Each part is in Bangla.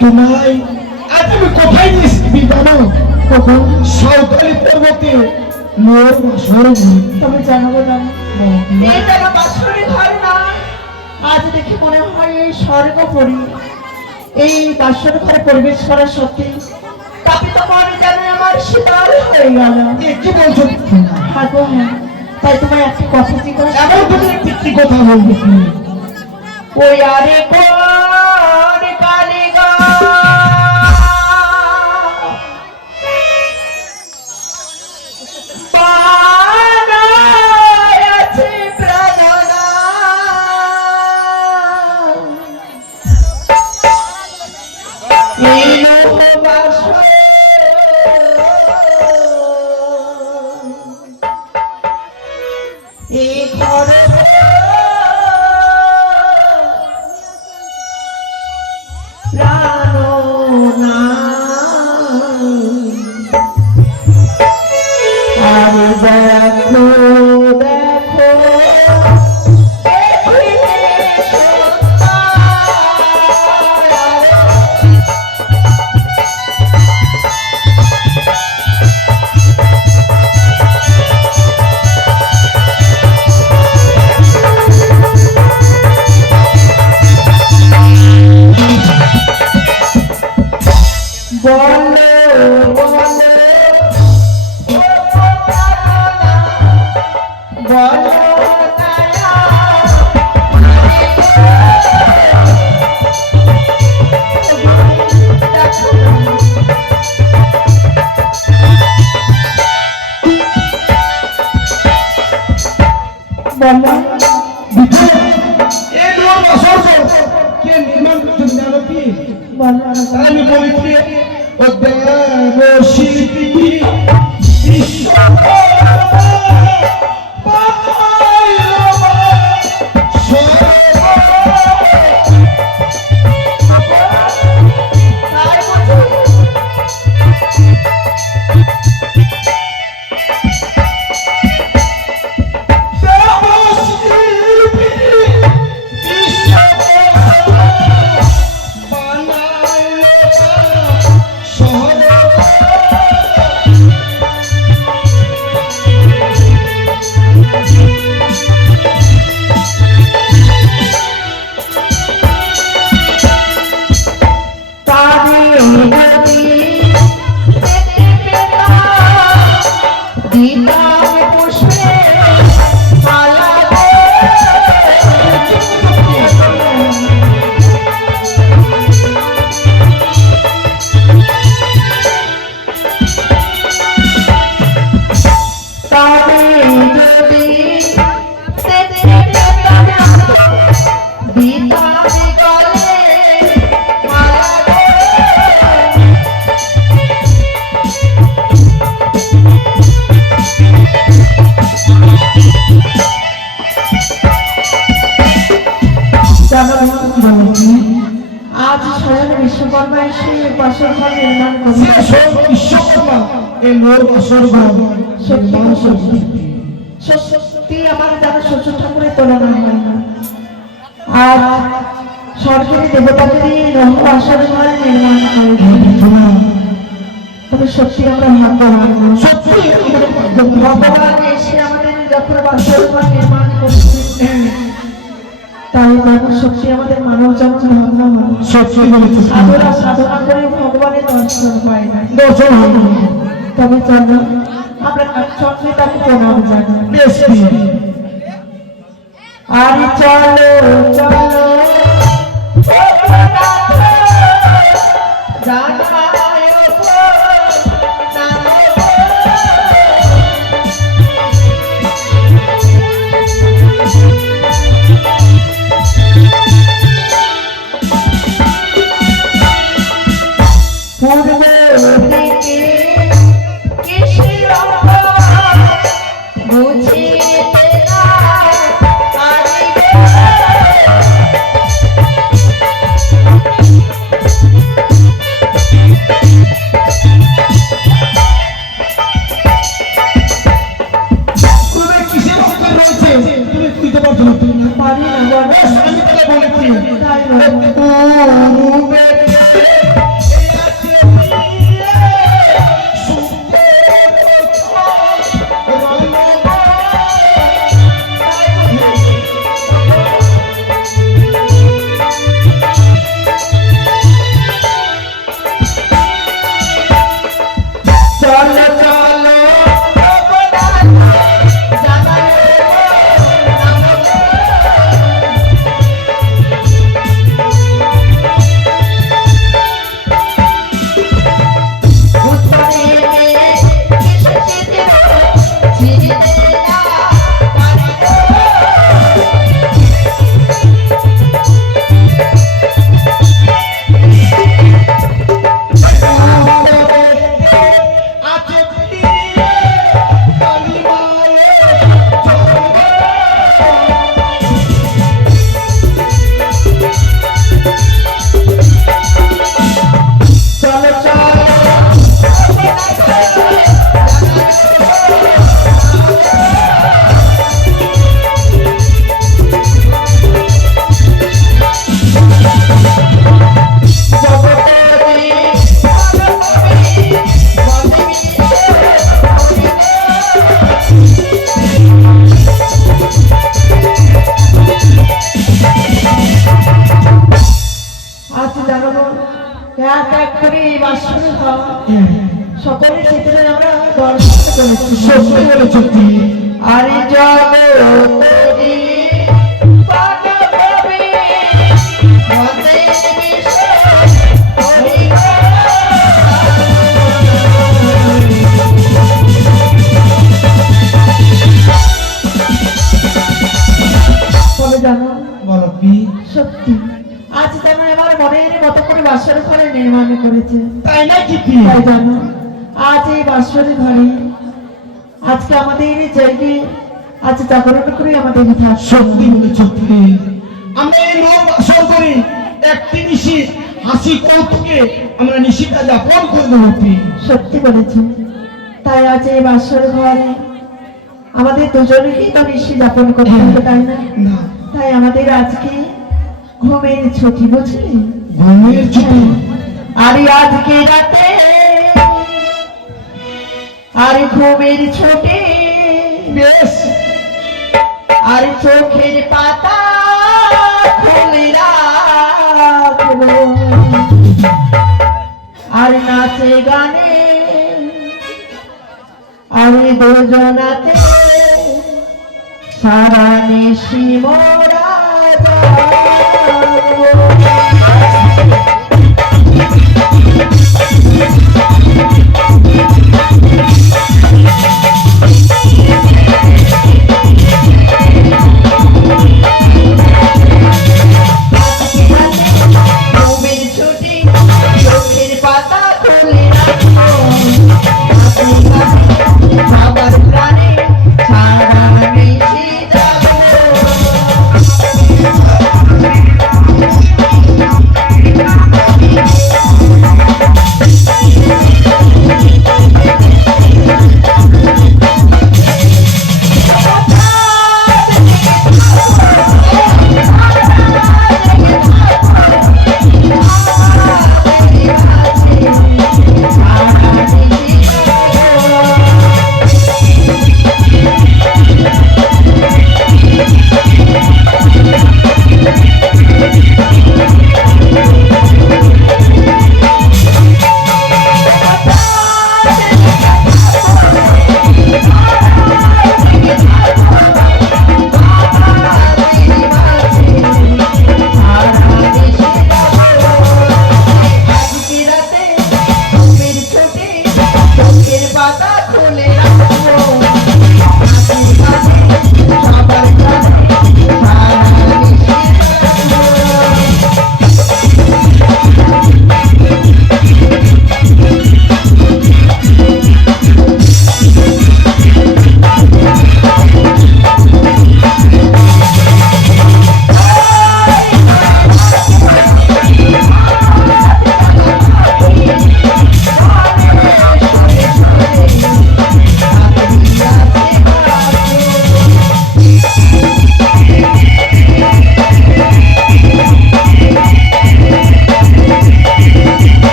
তোমায় আজ আমি কোথায় নিয়েছি জানো কখন? সাঁওতালি পর্বতে। মোর বাসর তবে জানাব না। ঘর। এই বাসরে ঘর না। আজ দেখে মনে হয় এই স্বর্গ পড়ি এই বাসর ঘরে প্রবেশ করা সত্যি তাপিত মনে যেন আমার শীতল হয়ে গেল। কি বলছো? হ্যাঁ হ্যাঁ তাই তোমায় একটা কথা জিজ্ঞাসা এমন তুমি একটি কথা বলবে। ওই আরে কোন আজ স্বয়ং বিশ্বকর্মা এসে বাসর ঘর নির্মাণ করছে সত্যি আমার দ্বারা শ্বশুর ঠাকুরের তুলনা হয় না। আর সরকারি দেবতাকে দিয়ে রহ বাসর ঘর নির্মাণ করে তবে সত্যি আমরা ভাগ্যবান। ভগবান এসে আমাদের যখন বাসর ঘর নির্মাণ করছে তাই বাবা সত্যি আমাদের মানব জন্ম মানুষ। সাধনা সাধনা করে ভগবানের দর্শন পায় না। তবে চলো আমরা চন্দ্রে তাকে প্রণাম জানাই। আর চলো দিতে পারছ না। তুমি পারি না আমি তাহলে বলেছি। সত্যি বলেছ তুমি আরে জানো বলো সত্যি আজ যেন আমার মনের মতো করে বাসর ঘরে নির্মাণ করেছে। তাই নাকি তাই জানো আজ এই বাসর ঘরে আজকে আমাদের জায়গায় আজ জাগরণ করে আমাদের থাকছে সত্যি তুমি আমরা এই লোক আসর করি একটি নিশি হাসি কৌতুকে আমরা নিশিটা যাপন করে দেবো সত্যি তাই আজ এই বাসর ঘরে আমাদের দুজনেকেই তো নিশ্চয় যাপন করতে হবে তাই না? না। তাই আমাদের আজকে ঘুমের ছুটি বুঝলি? ঘুমের ছুটি। আরে আজকে রাতে আরে ঘুমের ছুটি বেশ। আর চোখের পাতা খুলে রাখব। আর নাচে গানে আমি দুজনাতে সারা নিশি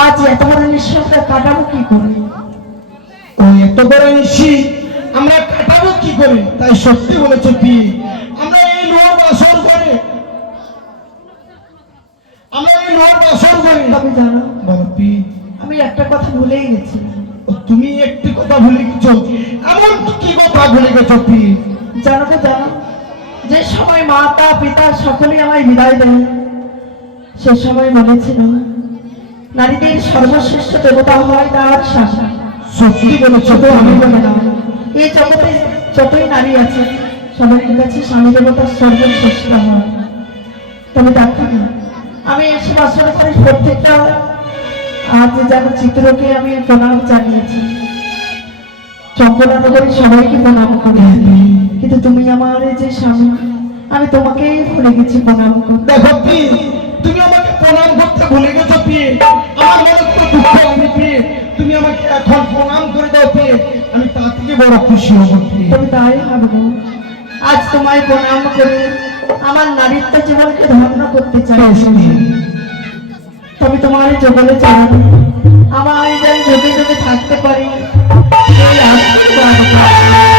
আজ এত বড় নিঃসন্দেহ কাটাবো কি করে? এত বড় নিশি আমরা কাটাবো কি করে? তাই সত্যি বলেছ পি আমরা এই লোহার বাসর করে আমরা এই লোহার বাসর করে তবে জানো বলো আমি একটা কথা ভুলেই গেছি তুমি একটি কথা ভুলে গেছো। এমন কি কথা ভুলে গেছো পি জানো তো জানো যে সময় মাতা পিতা সকলেই আমায় বিদায় দেয় সে সময় বলেছিল নারীদের সর্বশ্রেষ্ঠ দেবতা হয় তার স্বামী। সত্যি বলেছ শুধু তো আমি বলে না এই জগতে যতই নারী আছে সবার কাছে স্বামী দেবতা সর্বশ্রেষ্ঠ হয় তবে দেখো না আমি এসে বাসর করে প্রত্যেকটা আজ যেন চিত্রকে আমি প্রণাম জানিয়েছি। চম্পলানগরে সবাইকে প্রণাম করি। কিন্তু তুমি আমার যে স্বামী আমি তোমাকেই ভুলে গেছি প্রণাম করতে। তুমি আমাকে প্রণাম করতে ভুলে গেছো পি আমার মনে কোনো দুঃখ আমি পি তুমি আমাকে এখন প্রণাম করে দাও পি আমি তার থেকে বড় খুশি হব তবে তাই গো। আজ তোমায় প্রণাম করে আমার নারীত্ব জীবনকে ধন্য করতে চাই। তবে তোমার জগলে চলে আমার যেন যুগে যুগে থাকতে পারি। সেই আশীর্বাদ।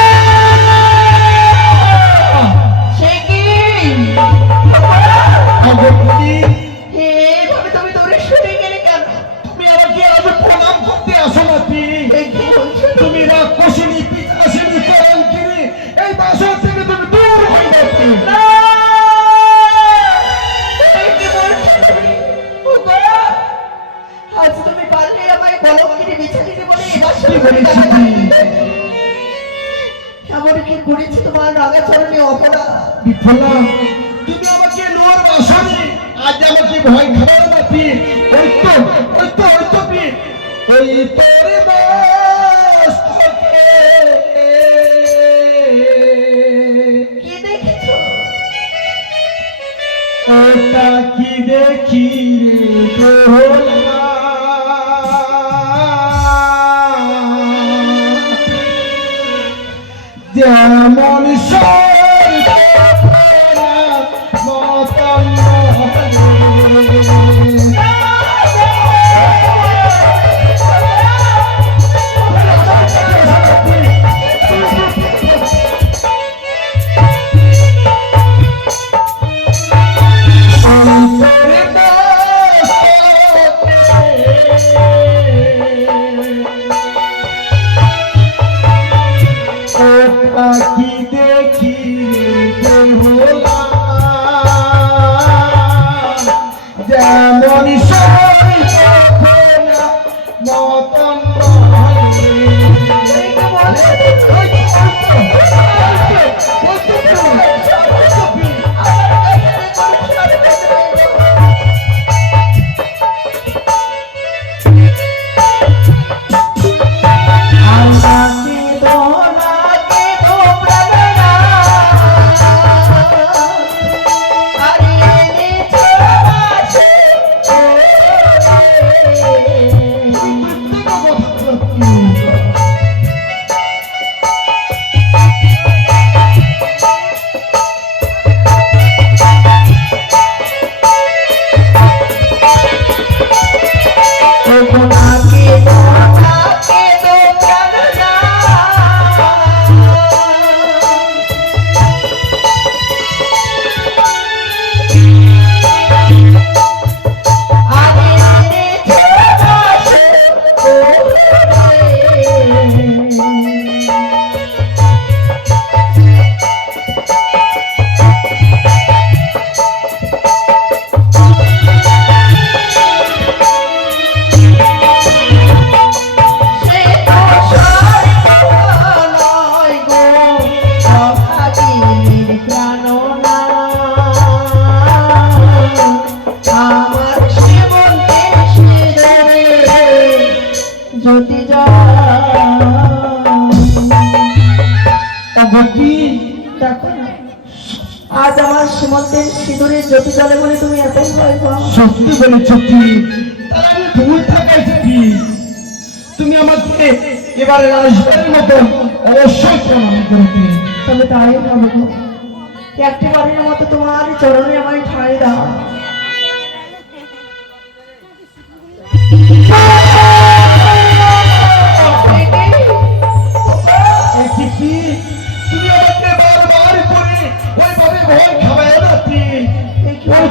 দেখি যেমন তবে তাই হবে একটি বারের মতো তোমার চরণে আমায় ঠাই দাও? তুমি আমাকে বারবার করে ওইভাবে ভয় খাওয়ায় যাচ্ছি। ওই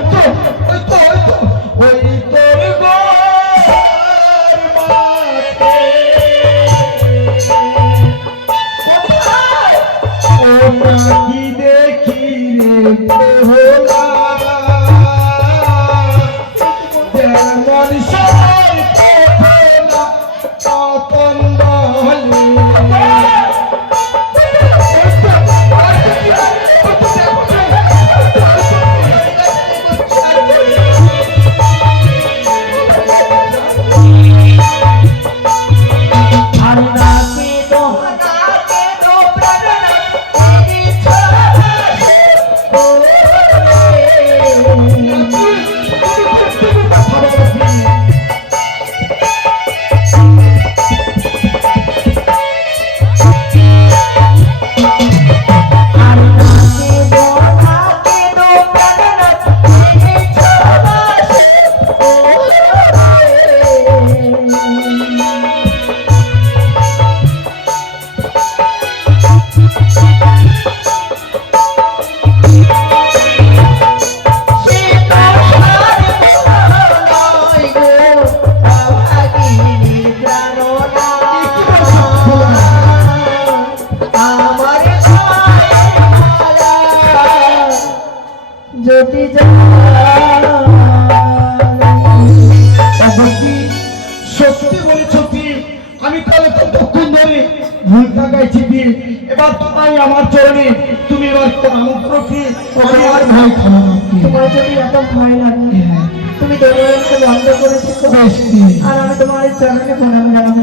তুমি দৌড়ানোকে বন্ধ করে বেশ আর আমি তোমার চরণে প্রণাম জানাব।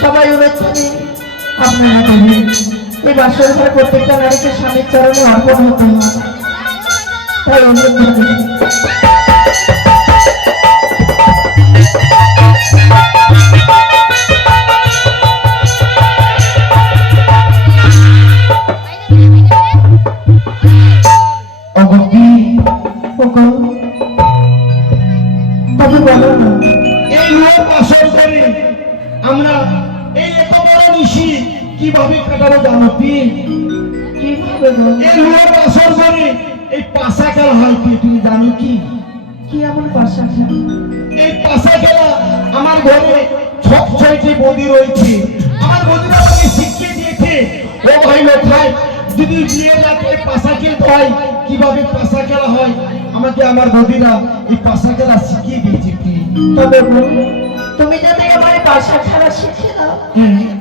সবাই উড়েছে আপনারা দেবেন এই বাসর ঘরে প্রত্যেকটা নারীকে স্বামীর চরণে অর্পণ হতে তাই অনুরোধ করবেন কাটাবো জানো কি কীভাবে গো? এই লোক আসর করে এই পাশা খেলা হয় কি তুমি জানো কি? কি এমন বাসা খেলা? এই পাশা খেলা আমার ঘরে ছক ছয়টি বদি রয়েছে। আমার বদিরা আমাকে শিখিয়ে দিয়েছে ও ভাই লোকায় যদি বিয়ে রাখলে পাশা খেলতে হয় কীভাবে পাশা খেলা হয়? আমাকে আমার বদিরা এই পাশা খেলা শিখিয়ে দিয়েছে তবে তুমি যদি বাসা খেলা শিখে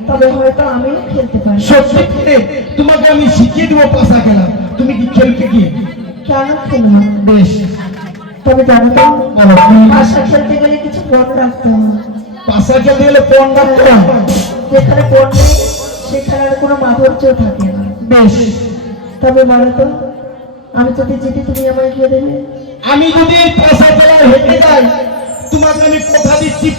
তবে হয়তো আমিও খেলতে পারি সত্যি তোমাকে আমি শিখিয়ে দেবো পাশা খেলা। তুমি কি খেলবে কি? কেন খেলব বেশ। তবে জানো তো? বাসা খেলতে গেলে কিছু পণ রাখতে হবে পাশা খেলতে গেলে কোন রাখতে হয়? যেখানে পণ নেই সেখানে আর কোনো মাধুর্য থাকে না। বেশ। তবে বলো তো আমি যদি জিতি তুমি আমায় গিয়ে দেবে? আমি যদি পাশা খেলায় হেঁটে যাই তোমাকে আমি কথা দিচ্ছি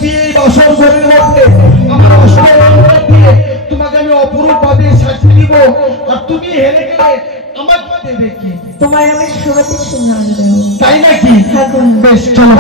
তোমাকে আমি অপরূপ ভাবে শাস্তি দিব। আর তুমি হেরে গেলে আমার দেবে কি? তোমায় আমি সুরতে শুনলাম তাই নাকি? বেশ চলো।